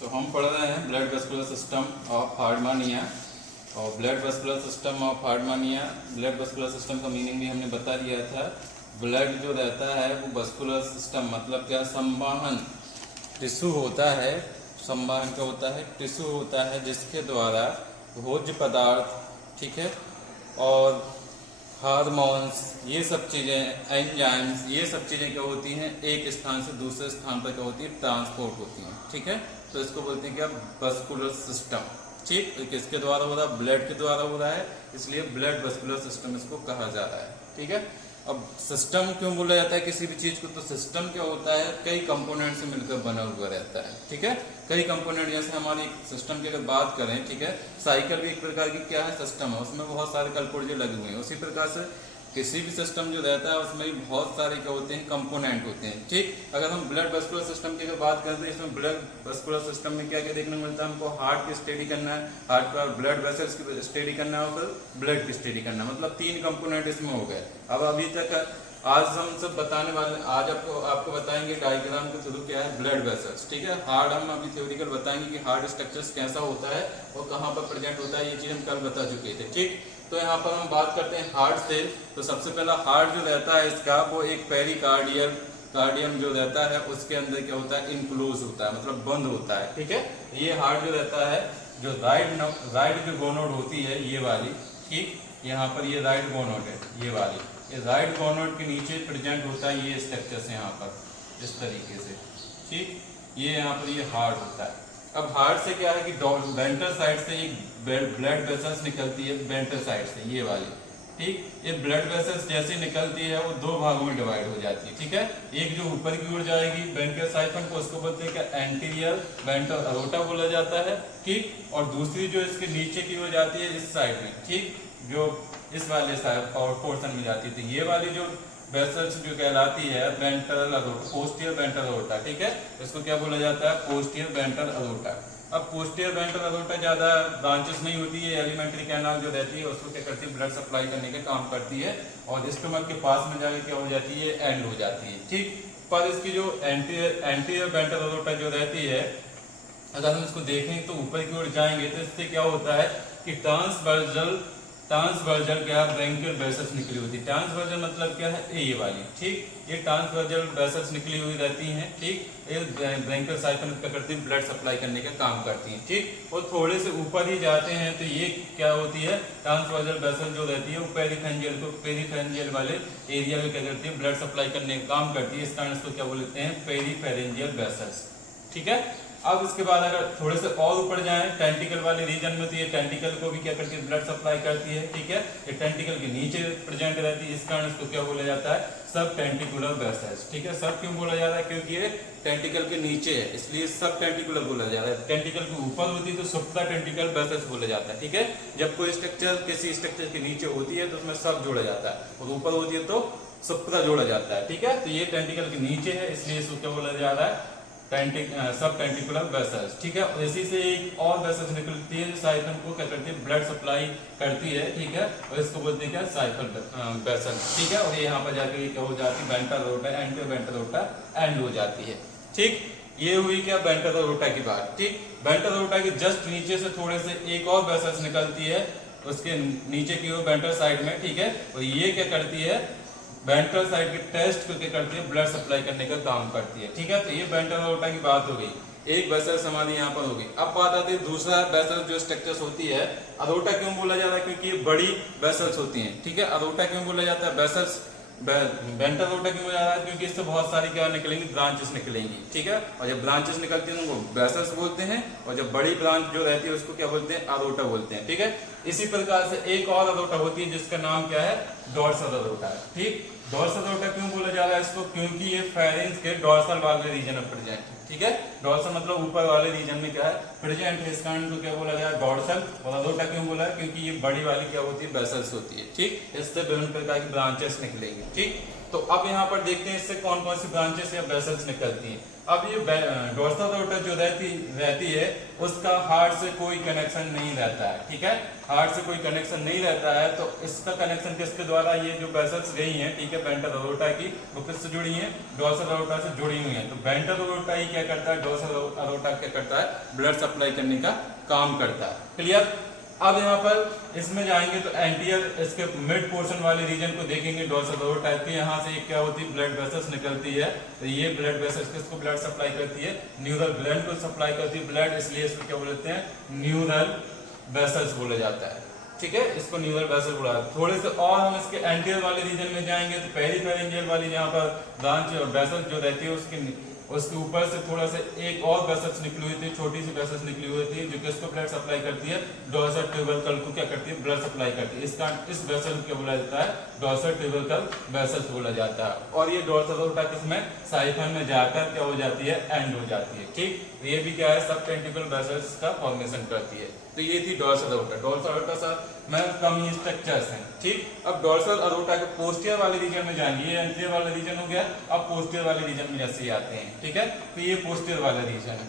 तो हम पढ़ रहे हैं ब्लड वेस्कुलर सिस्टम ऑफ हार्डमानिया और blood vascular system of हार्डमानिया। Blood vascular system का मीनिंग भी हमने बता दिया था। ब्लड जो रहता है वो वेस्कुलर सिस्टम मतलब क्या, संवाहन टिश्यू होता है। संवाहन क्या होता है? टिश्यू होता है जिसके द्वारा भोज्य पदार्थ, ठीक है, और हार्मोन्स, ये सब चीज़ें, एंजाइम्स, ये सब चीज़ें क्या होती हैं, एक स्थान से दूसरे स्थान पर क्या होती है, ट्रांसपोर्ट होती हैं। ठीक है, तो इसको बोलते हैं क्या, वेस्कुलर सिस्टम। ठीक, किसके द्वारा हो रहा है? ब्लड के द्वारा हो रहा है, इसलिए ब्लड वेस्कुलर सिस्टम इसको कहा जा रहा है। ठीक है, अब सिस्टम क्यों बोला जाता है किसी भी चीज को? तो सिस्टम क्या होता है, कई कंपोनेंट से मिलकर बना हुआ रहता है। ठीक है, कई कंपोनेंट, जैसे हमारी सिस्टम की अगर बात करें, ठीक है, साइकिल भी एक प्रकार की क्या है, सिस्टम है, उसमें बहुत सारे कलपुर्जे लगे हुए हैं। उसी प्रकार से किसी भी सिस्टम जो रहता है उसमें भी बहुत सारे क्या होते हैं, कंपोनेंट होते हैं। ठीक, अगर हम ब्लड वेस्कुलर सिस्टम की अगर बात करते हैं, इसमें ब्लड वेस्कुलर सिस्टम में क्या क्या देखने को मिलता है हमको? हार्ट की स्टडी करना है, हार्ट का ब्लड वेसल्स की स्टडी करना है, और फिर ब्लड की स्टडी करना है, मतलब 3 कंपोनेंट इसमें हो गए। अब अभी तक आज हम सब बताने वाले, आज आपको बताएंगे डायग्राम के थ्रू क्या है ब्लड वेसल्स। ठीक है, हार्ट हम अभी थ्योरेटिकल बताएंगे कि हार्ट स्ट्रक्चर्स कैसा होता है और कहाँ पर प्रेजेंट होता है, ये चीज हम कल बता चुके थे। ठीक, तो यहाँ पर हम बात करते हैं हार्ट से। तो सबसे पहला हार्ट जो रहता है इसका, वो एक कार्डियम जो रहता है उसके अंदर क्या होता है, इनक्लोज होता है, मतलब बंद होता है। ठीक है, ये हार्ट जो रहता है, जो राइट जो गोनोड होती है ये वाली, ठीक, यहाँ पर ये राइट गोनोड है, ये वाली, ये राइट गोनोड के नीचे प्रेजेंट होता है ये स्ट्रक्चर से यहाँ पर इस तरीके से। ठीक, ये यहाँ पर ये हार्ट होता है। अब हार्ट से क्या है कि वेंट्रल साइड से एक ब्लड वेसल्स निकलती है, वेंट्रल साइड से ये वाली। ठीक, ये ब्लड वेसल्स जैसे निकलती है वो 2 भागों में डिवाइड हो जाती है। ठीक है, एक जो ऊपर की ओर जाएगी वेंट्रल साइफन को, उसको बोलते हैं क्या, एंटीरियर वेंट्रल अरोटा बोला जाता है। ठीक, और दूसरी जो इसके नीचे की ओर जाती है इस साइड में, ठीक, जो इस वाले पोर्शन में जाती थी, ये वाली जो वेसल्स जो कहलाती है ventral aorta, posterior ventral aorta. ठीक है, इसको क्या बोला जाता है, पोस्टीरियर वेंट्रल अरोटा। अब पोस्टीरियर वेंट्रल अरोटा ज्यादा ब्रांचेस नहीं होती है, एलिमेंट्री कैनाल जो रहती है उसको क्या करती है, ब्लड सप्लाई करने का काम करती है, और स्टमक के पास में जाके क्या हो जाती है, एंड हो जाती है। ठीक, पर इसकी जो एंटीरियर वेंट्रल अरोटा जो रहती है, अगर हम इसको देखें तो ऊपर की ओर जाएंगे तो इससे क्या होता है कि ट्रांसवर्जल क्या, ब्रैंकियल वेसल्स निकली होती है। ट्रांसवर्जल मतलब क्या है, ये वाली। ठीक, ये ट्रांसवर्जल वेसल्स निकली हुई रहती हैं। ठीक, ये ब्रैंकियल साइफन क्या करती है, ब्लड सप्लाई करने का काम करती हैं। ठीक, और थोड़े से ऊपर ही जाते हैं तो ये क्या होती है, ट्रांसवर्जल वेसल जो रहती है वो पेरीफेरेंजियल वाले एरिया में क्या करती है, ब्लड सप्लाई करने का काम करती है। इस कारण इसको क्या बोलते हैं, पेरीफेरेंजियल वेसल्स। ठीक है, अब इसके बाद अगर थोड़े से और ऊपर जाएं टेंटिकल वाले रीजन में, तो ये टेंटिकल को भी क्या करती है, ब्लड सप्लाई करती है। ठीक है, ये टेंटिकल के नीचे प्रेजेंट रहती है, इस कारण इसको क्या बोला जाता है, सब टेंटिकुलर वेसल्स। ठीक है, सब क्यों बोला जा रहा है, क्योंकि ये टेंटिकल के नीचे है इसलिए सब टेंटिकुलर बोला जा रहा है। टेंटिकल के ऊपर होती है तो सुप्रा टेंटिकल वेसल्स बोला जाता है। ठीक है, जब कोई स्ट्रक्चर किसी स्ट्रक्चर के नीचे होती है तो उसमें सब जोड़ा जाता है, और ऊपर होती है तो सुप्रा जोड़ा जाता है। ठीक है, तो ये टेंटिकल के नीचे है इसलिए इसको क्या बोला जा रहा है, सब टेंटिकुलर वेसल्स। ठीक है, इसी से एक और वेसल्स निकलती है जो साइफन को क्या करती है, ब्लड सप्लाई करती है। ठीक है, और इसको बोलते हैं क्या, साइफन वेसल। ठीक है, और ये यहाँ पर जाकर क्या हो जाती है, ventral aorta, anterior ventral aorta and हो जाती है। ठीक, ये हुई क्या, वेंट्रल अरोटा की बात। ठीक, वेंट्रल अरोटा के जस्ट नीचे से थोड़े से एक और वेसल्स निकलती है, उसके नीचे की ओर वेंट्रल साइड में। ठीक है, और ये क्या करती है, वेंट्रल साइड के टेस्ट को क्या करती है, ब्लड सप्लाई करने का काम करती है। ठीक है, तो ये वेंट्रल अरोटा की बात हो गई, एक वेसल्स हमारी यहाँ पर हो गई। अब बात आती है दूसरा वेसल जो स्ट्रक्चर्स होती है। अरोटा क्यों बोला जाता है, क्योंकि ये बड़ी वेसल्स होती हैं। ठीक है, अरोटा क्यों बोला जाता है, वेसल्स वेंट्रल अरोटा क्यों बोला जाता है, क्योंकि इससे बहुत सारी क्या निकलेंगी, ब्रांचेस निकलेंगी। ठीक है, और जब ब्रांचेस निकलती हैं उनको वेसल्स बोलते हैं, और जब बड़ी ब्रांच जो रहती है उसको क्या बोलते हैं, अरोटा बोलते हैं। ठीक है, इसी प्रकार से एक और अरोटा होती है जिसका नाम क्या है, डोर्सल अरोटा है। ठीक, डोर्सल अरोटा क्यों बोला जा रहा है इसको, क्योंकि ये फेरेंस के डोर्सल वाले रीजन में प्रेजेंट है। ठीक है, डोर्सल मतलब ऊपर वाले रीजन में क्या है, प्रेजेंट है, इस कारण को क्या बोला गया, डोर्सल। और अरोटा क्यों बोला है, क्योंकि ये बड़ी वाली क्या होती है, वेसल्स होती है। ठीक, इससे विभिन्न प्रकार की ब्रांचेस निकलेंगी। ठीक, तो अब यहाँ पर देखते हैं इससे कौन कौन सी ब्रांचेस या वेसल्स निकलती हैं। अब ये डोर्सल अरोटा जो रहती है उसका हार्ट से कोई कनेक्शन नहीं रहता है, ठीक है, हार्ट से कोई कनेक्शन नहीं रहता है। तो इसका कनेक्शन किसके द्वारा, ये जो वेसल्स गई हैं, ठीक है, वेंट्रल अरोटा की, वो किससे जुड़ी हैं, डोर्सल अरोटा से जुड़ी हुई हैं। तो वेंट्रल अरोटा ही क्या करता है, डोर्सल अरोटा क्या करता है, ब्लड सप्लाई करने का काम करता है। क्लियर। अब यहाँ पर इसमें जाएंगे तो एंटीरियर इसके मिड पोर्शन वाले रीजन को देखेंगे, डोर्सल अरोटा की, यहाँ से क्या होती है, ब्लड वेसल्स निकलती है। तो ये ब्लड वेसल्स किसको ब्लड सप्लाई करती है, न्यूरल ग्लैंड को सप्लाई करती है ब्लड, इसलिए इसको क्या बोलते हैं, न्यूरल वेसल्स बोला जाता है, ठीक है, इसको न्यूरल वेसल बोला जाता है। थोड़े से और हम इसके एंटीरियर वाले रीजन में जाएंगे तो पेरिफेरल वाली यहाँ पर ब्रांच वेसल जो रहती है उसके ऊपर से थोड़ा सा एक और वेसल्स निकली हुई थी, छोटी सी वेसल्स निकली हुई थी जो किसको ब्लड सप्लाई करती है, डोर्सल ट्यूबरकल को क्या करती है, ब्लड सप्लाई करती है। इस वेसल को क्या बोला जाता है, डोर्सल ट्यूबरकल वेसल्स बोला जाता है। और ये डोर्सल अरोटा किसमें, साइफन में जाकर क्या हो जाती है, एंड हो जाती है, ठीक। ये भी क्या है, सब टेंटिकल वेसल्स का फॉर्मेशन करती है। तो ये थी dorsal aorta. Dorsal aorta sir में कम ही स्ट्रक्चर्स हैं, ठीक। अब डोर्सल अरोटा के पोस्टीरियर वाले रीजन में जाएंगे, ये एंटीरियर वाला रीजन हो गया, अब पोस्टीरियर वाले रीजन में जैसे ही आते हैं, ठीक है। तो ये पोस्टीरियर वाला रीजन है।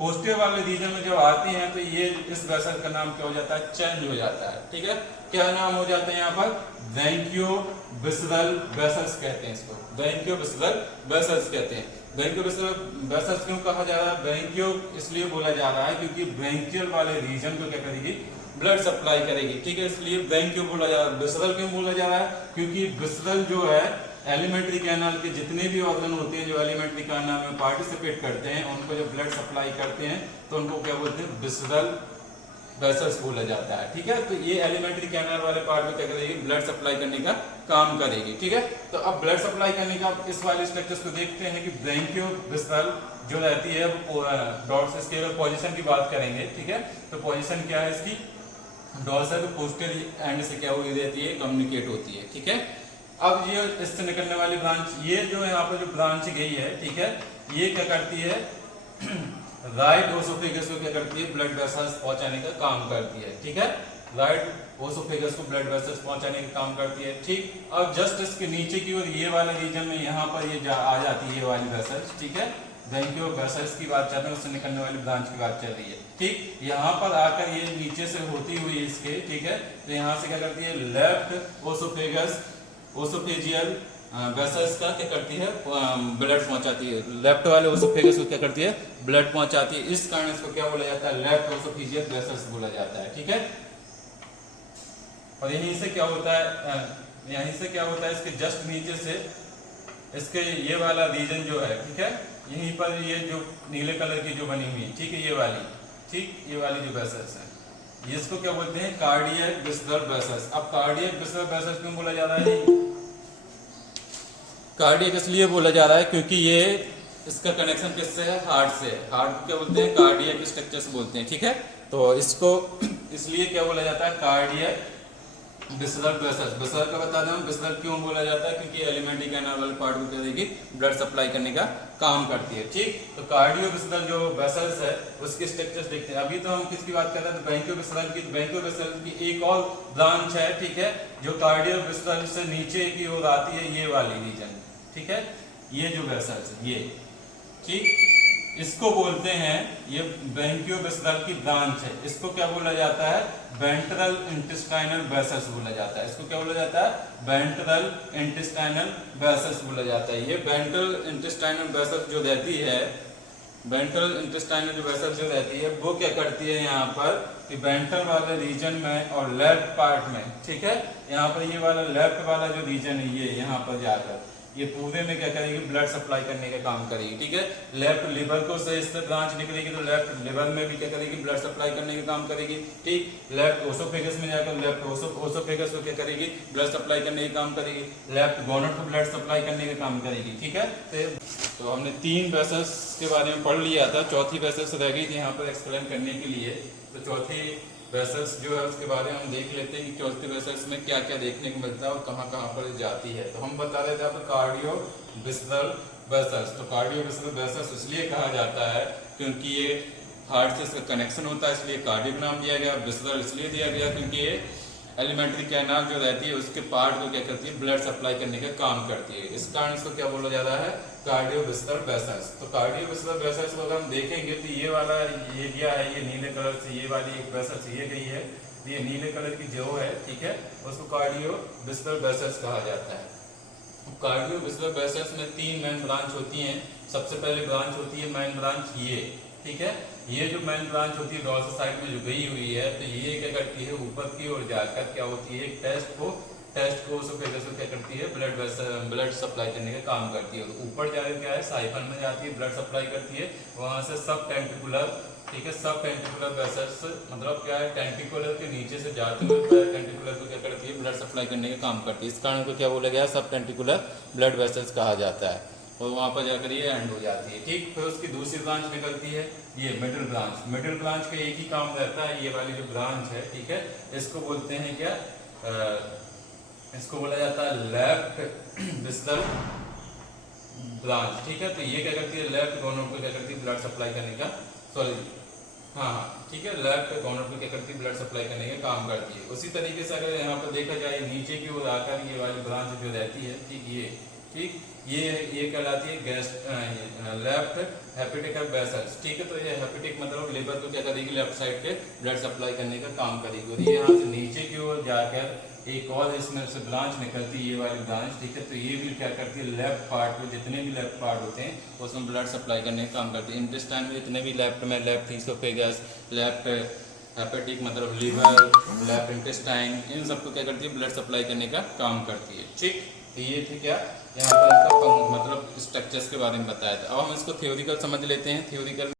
पोस्टीरियर वाले रीजन में जब आती हैं तो ये इस वेसल का नाम क्या हो जाता है, चेंज हो जाता है, ठीक है। क्या नाम हो जाता है यहाँ पर, ब्रैंकियोविसरल वेसल्स कहते हैं इसको, ब्रैंकियोविसरल वेसल्स कहते हैं। ब्रैंकियोविसरल वेसल्स क्यों कहा जा रहा है, ब्रैंकियो इसलिए बोला जा रहा है क्योंकि ब्रैंकियल वाले रीजन को क्या करेगी, ब्लड सप्लाई करेगी, ठीक है, इसलिए ब्रैंकियो बोला जा रहा है। विसरल क्यों बोला जा रहा है, क्योंकि विसरल जो है एलिमेंट्री कैनाल के जितने भी ऑर्गन होते हैं जो एलिमेंट्री कैनाल में पार्टिसिपेट करते हैं, उनको जब ब्लड सप्लाई करते हैं तो उनको क्या बोलते हैं, विसरल वेसल्स बोला जाता है, ठीक है। तो ये एलिमेंट्री कैनाल वाले पार्ट में क्या करेगी, ब्लड सप्लाई करने का काम करेगी, ठीक है। तो अब ब्लड सप्लाई करने का इस वाले स्ट्रक्चर्स को देखते हैं कि ब्रैंकियोविसरल जो रहती है वो डॉट्स, इसके पोजीशन की बात करेंगे, ठीक है। तो पोजीशन क्या है इसकी, डोर्सल पोस्टीरियर एंड से क्या हुई रहती है, कम्युनिकेट होती है, ठीक है। अब ये इससे निकलने वाली ब्रांच, ये जो यहाँ पर जो ब्रांच गई है, ठीक है, ये क्या करती है, राइट ओसोफेगस को क्या करती है, ब्लड वेसल्स पहुंचाने का काम करती है, ठीक है। राइट ओसोफेगस को ब्लड वेसल्स पहुंचाने का काम करती है, ठीक। अब जस्ट इसके नीचे की ओर ये वाले रीजन में यहाँ पर ये आ जाती है, ये वाली वेसल्स, ठीक है। ब्रैंकियो वेसल्स की बात चल रही है, उससे निकलने वाली ब्रांच की बात चल रही है, ठीक। यहाँ पर आकर ये नीचे से होती हुई इसके, ठीक है, तो यहाँ से क्या करती है, लेफ्ट ओसोफेगस ओसोफेजियल वेसल्स का क्या करती है, ब्लड पहुंचाती है, लेफ्ट वाले ओसोफेगस को क्या करती है, ब्लड पहुंचाती है। इस कारण इसको क्या बोला जाता है, लेफ्ट ओसोफेजियल वेसल्स बोला जाता है, ठीक है। और यहीं से क्या होता है, इसके जस्ट नीचे से इसके ये वाला रीजन जो है, ठीक है, यहीं पर ये जो नीले कलर की जो बनी हुई है, ठीक है, ये वाली, ठीक, ये वाली जो वेसल्स है, इसको क्या बोलते हैं, कार्डियक विसरल वेसल्स। अब कार्डियक विसरल वेसल्स क्यों बोला जा रहा है, कार्डियक इसलिए बोला जा रहा है क्योंकि ये इसका कनेक्शन किससे है, हार्ट से है। हार्ट को क्या बोलते हैं, कार्डियक स्ट्रक्चर्स बोलते हैं, ठीक है। तो इसको इसलिए क्या बोला जाता है, कार्डियक विसरल वेसल्स। विसरल का बता दें, विसरल क्यों बोला जाता है, क्योंकि एलिमेंट्री कैनाल वाले पार्ट को क्या देगी, ब्लड सप्लाई करने का काम करती है, ठीक। तो कार्डियो विसरल जो वेसल्स है उसके स्ट्रक्चर्स देखते हैं। अभी तो हम किसकी बात कर रहे हैं, ब्रैंकियो विसरल की। ब्रैंकियो विसरल की एक और ब्रांच है, ठीक है, जो कार्डियो विसरल से नीचे की ओर आती है, ये वाली रीजन, ठीक है, ये जो वेसल्स है ये, ठीक, इसको बोलते हैं, ये ब्रैंकियोविसरल की ब्रांच है। इसको क्या बोला जाता है, वेंट्रल इंटेस्टाइनल वेसल्स बोला जाता है। इसको क्या बोला जाता है, वेंट्रल इंटेस्टाइनल वेसल्स बोला जाता है। ये वेंट्रल इंटेस्टाइनल वेसल्स जो रहती है, वेंट्रल इंटेस्टाइनल जो वेसल्स जो रहती है, वो क्या करती है यहाँ पर कि वेंट्रल वाले रीजन में और लेफ्ट पार्ट में, ठीक है, यहाँ पर ये वाला लेफ्ट वाला जो रीजन है, ये यहाँ पर जाकर ये पूरे में क्या करेगी, ब्लड सप्लाई करने का काम करेगी, ठीक है। लेफ्ट लिवर को से इससे ब्रांच निकलेगी तो लेफ्ट लिवर में भी क्या करेगी, ब्लड सप्लाई करने का काम करेगी, ठीक। लेफ्ट ओसोफेगस में जाकर लेफ्ट ओसोफेगस को क्या करेगी, ब्लड सप्लाई करने का काम करेगी। लेफ्ट गोनट को ब्लड सप्लाई करने का काम करेगी, ठीक है। तो हमने 3 वेसल्स के बारे में पढ़ लिया था, चौथी वेसल्स रह गई थी यहाँ पर एक्सप्लेन करने के लिए। तो चौथी वेसल्स जो है उसके बारे में हम देख लेते हैं कि चौथी वेसल्स में क्या क्या देखने को मिलता है और कहाँ कहाँ पर जाती है। तो हम बता रहे थे आपको कार्डियो विसरल वेसल्स। तो कार्डियो विसरल वेसल्स इसलिए कहा जाता है क्योंकि ये हार्ट से इसका कनेक्शन होता है, इसलिए कार्डियो नाम दिया गया। विसरल इसलिए दिया गया क्योंकि ये एलिमेंट्री कैनाल जो रहती है उसके पार्ट को क्या करती है, ब्लड सप्लाई करने का काम करती है। इस कारण इसको क्या बोला जाता है, कार्डियोवैस्कुलर वेसल्स। तो कार्डियोवैस्कुलर वेसल्स को अगर हम देखेंगे तो ये वाला एरिया है, ये नीले कलर से ये वाली एक वेसल्स ये गई है, ये नीले कलर की जो है, ठीक है, उसको कार्डियोवैस्कुलर वेसल्स कहा जाता है। कार्डियोवैस्कुलर वेसल्स में 3 मेन ब्रांच होती हैं। सबसे पहले ब्रांच होती है मेन ब्रांच ये, ठीक है, ये जो मेन ब्रांच होती है डॉर्सल साइड में जो गई हुई है, तो ये क्या करती है, ऊपर की ओर जाकर क्या होती है, टेस्ट को उसको क्या करती है, ब्लड सप्लाई करने का काम करती है। ऊपर जाकर क्या है, साइफन में जाती है, ब्लड सप्लाई करती है, वहां से सब टेंटिकुलर, ठीक है, सब टेंटिकुलर वेसल्स मतलब क्या है, टेंटिकुलर के नीचे से जाते हुए टेंटिकुलर को क्या करती है, ब्लड सप्लाई करने का काम करती है। इस कारण को क्या बोला गया, सब टेंटिकुलर ब्लड वेसल्स कहा जाता है। और वहां पर जाकर ये एंड हो जाती है, ठीक। फिर उसकी दूसरी ब्रांच निकलती है, ये मिडिल ब्रांच। मिडिल ब्रांच का एक ही काम रहता है, ये वाली जो ब्रांच है, ठीक है, इसको बोलते हैं क्या, इसको बोला जाता है लेफ्ट डिस्टल ब्रांच, ठीक है। तो ये क्या करती है, लेफ्ट कॉर्नर को क्या करती है, ब्लड सप्लाई करने का, सॉरी हाँ, ठीक है, लेफ्ट कॉर्नर को क्या करती है, ब्लड सप्लाई करने का काम करती है। उसी तरीके से अगर यहाँ पर देखा जाए, नीचे की ओर आकर ये वाली ब्रांच जो रहती है, ठीक, ये कहलाती है लेफ्ट हेपेटिक वेसल्स, ठीक है। तो ये हेपेटिक मतलब लीवर को क्या करेगी, लेफ्ट साइड के ब्लड सप्लाई करने का काम करेगी। और ये यहाँ से नीचे की ओर जाकर एक और इसमें से ब्रांच निकलती है, ये वाली ब्रांच, ठीक है। तो ये भी क्या करती है, लेफ्ट पार्ट में जितने भी लेफ्ट पार्ट होते हैं उसमें ब्लड सप्लाई करने का काम करती है। इंटेस्टाइन में जितने भी लेफ्ट में, लेफ्ट ईसोफेगस, लेफ्ट हेपेटिक मतलब लीवर, लेफ्ट इंटेस्टाइन, इन सबको क्या करती है, ब्लड सप्लाई करने का काम करती है, ठीक। तो ये थी क्या, यहाँ पर इसका मतलब स्ट्रक्चर्स के बारे में बताया था। अब हम इसको थ्योरिकल समझ लेते हैं। थ्योरिकल